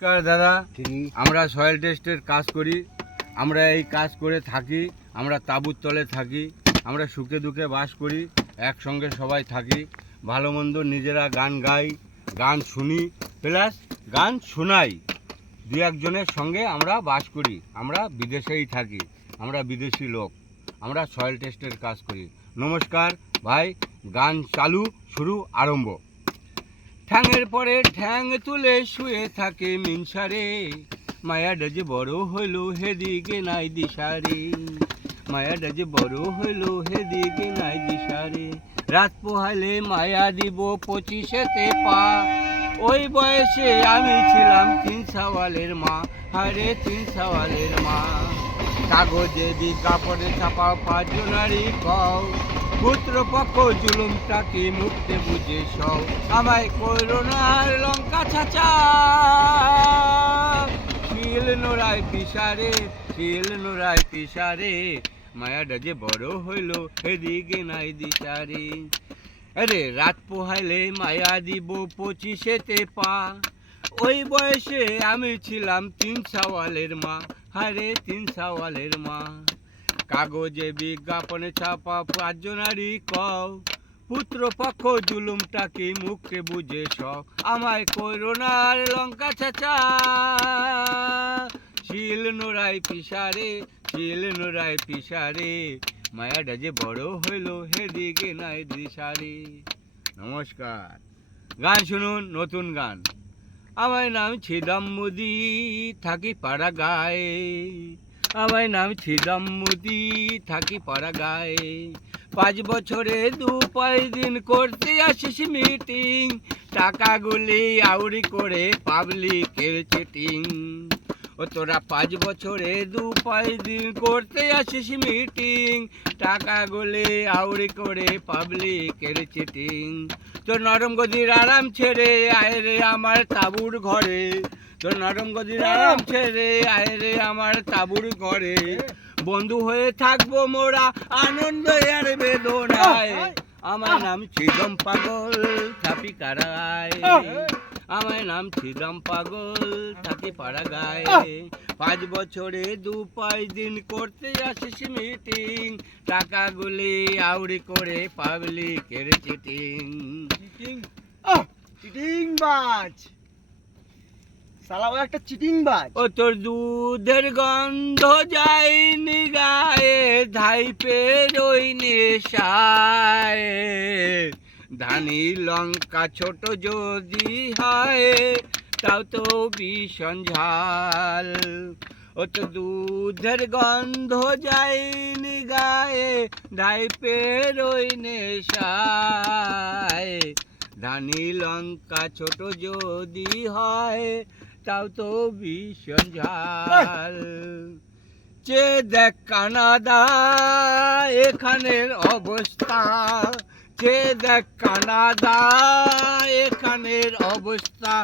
নমস্কার দাদা, আমরা সয়েল টেস্টের কাজ করি। আমরা এই কাজ করে থাকি, আমরা তাঁবুর তলে থাকি, আমরা সুখে দুঃখে বাস করি, একসঙ্গে সবাই থাকি, ভালো মন্দ নিজেরা গান গাই, গান শুনি, প্লাস গান শোনাই। দু একজনের সঙ্গে আমরা বাস করি, আমরা বিদেশেই থাকি, আমরা বিদেশি লোক, আমরা সয়েল টেস্টের কাজ করি। নমস্কার ভাই, গান চালু, শুরু, আরম্ভ। ঠ্যাঙের পরে ঠ্যাং তুলে শুয়ে থাকে মিনসারে, মায়াটা যে বড় হইল হেদিকে নাই দিশারে, মায়াটা যে বড় হইল হেদিকে নাই দিশারে। রাত পোহালে মায়া দিব 25-এতে পা, ওই বয়সে আমি ছিলাম 3 সওয়ালের মা, হারে 3 সওয়ালের মা। কাগজে বিজ্ঞাপনে ছাপা 5 জনারি কও, পুত্রপক্ষ জুলুমটাকে মুক্তে বুঝে সও, আমায় করোনার লঙ্কা ছাচা, শিল নোড়ায় পিসারে, শিল নোড়ায় পিসারে, মায়াটা যে বড় হইল এদিকে নাই দিশারে। আরে রাত পোহাইলে মায়া দিব 25-এতে পা, ওই বয়সে আমি ছিলাম 3 সওয়ালের মা, হারে 3 সওয়ালের মা। কাগজে বিজ্ঞাপনে ছাপা 5 জনারি কও, পুত্রপক্ষ জুলুমটাকে মুখে বুঝে সব, আমায় করোনার লঙ্কা ছাচা, শিল নোড়ায় পিসারে, শিল নোড়ায় পিসারে, মায়াটা যে বড় হইল হেদিকে নাই দিশারে। নমস্কার, গান শুনুন, নতুন গান। আমার নাম ছিদাম মুদি, থাকি পাড়া গায়ে, আমার নাম ছিদাম মুদি, থাকি পাড়া গায়ে। 5 বছরে 2-5 দিন করতে আসিস মিটিং, টাকাগুলি আউরি করে পাবলিকের চিটিং। ও তোরা 5 বছরে 2-5 দিন করতে আসিস মিটিং, টাকাগুলি আউরি করে পাবলিকের চিটিং। তোর নরম গদির আরাম ছেড়ে আয় রে আমার তাঁবুর ঘরে, তোর নরম গদির আরাম ছেড়ে আয় রে আমার তাঁবুর ঘরে। বন্ধু হয়ে থাকবো মোরা আনন্দ আর বেদনায়, আমার নাম ছিদম পাগল, থাকি কারায়, আমার নাম ছিদম পাগল, থাকি পাড়া গায়ে। 5 বছরে 2-5 দিন করতে আসিস মিটিং, টাকাগুলি আউরি করে পাবলিকের চিটিং। চিটিং বাজ সালাও, একটা চিটিং বাজ। ও তোর দুধের গন্ধ যায়নি গায়ে, ধাইপে রই নেশায়, ধানি লঙ্কা ছোট যদি হয় তাও তো ভীষণ ঝাল। ও তো দুধের গন্ধ যায়নি গায়ে, ধাইপে রই নেশায়, ধানি লঙ্কা ছোট যদি হয় তাও তো ভীষণ ঝাল। চে দেখ কানাডা এখানের অবস্থা, চে দেখ কানাডা এখানের অবস্থা।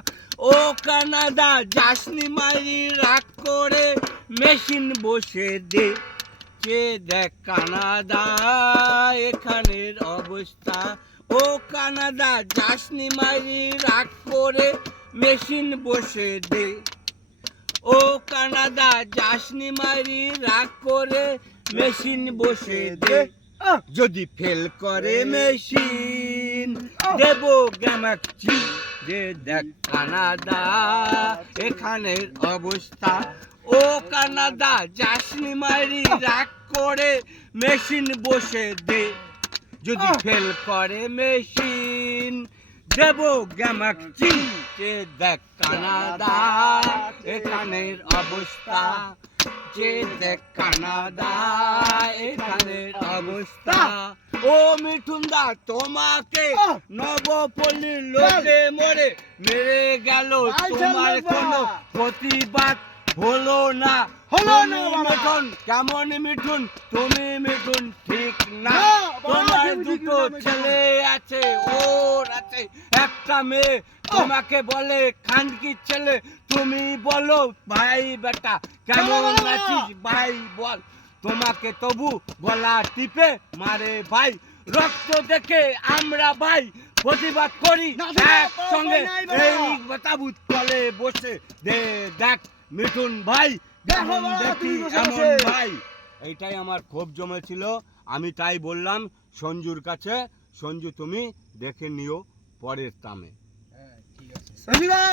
ও কানাডা যাসনি মারি রাগ করে মেশিন বসে দে, চে দেখ কানাডা এখানের অবস্থা। ও কানাডা যাসনি মারি রাগ করে মেশিন বসে দে, ও কানাডা যাসনি মারি রাগ করে মেশিন বসে দে। যদি ফেল করে মেশিন দেব গ্যামাকচি, যে দেখ কানাডা এখানের অবস্থা। ও কানাডা যাসনি মারি রাগ করে মেশিন বসে দে, যদি ফেল করে মেশিন দেব গ্যামাকচি, যে দেখ কানাডা এখানের অবস্থা, যে দেখ কানাডা এখানের অবস্থা। ও মিঠুন দা তোমাকে নবপল্লীর লোকে মরে মেরে গেল, তোমার কোনো প্রতিবাদ হলো না, হলো না মিঠুন। কেমন মিঠুন তুমি? মিঠুন ঠিক না, তোমার দুটো ছেলে আছে, ওর আছে একটা মেয়ে, তোমাকে বলে খানকির ছেলে, তুমি বলো ভাই বেটা কেমন আছিস ভাই বল, তোমাকে তবু গলা টিপে মারে ভাই। রক্ত দেখে আমরা ভাই প্রতিবাদ করি না, না, সঙ্গে নাই বাবা। এই তাবুত তলে বসে দেখ মিঠুন ভাই দেখো কেমন বাবা, দেখি তুমি বসে এমন বসে। ভাই এইটাই আমার ক্ষোভ জমেছিল আমি তাই বললাম সঞ্জুর কাছে সঞ্জু তুমি দেখে নিও পরের তামে সঞ্জু দা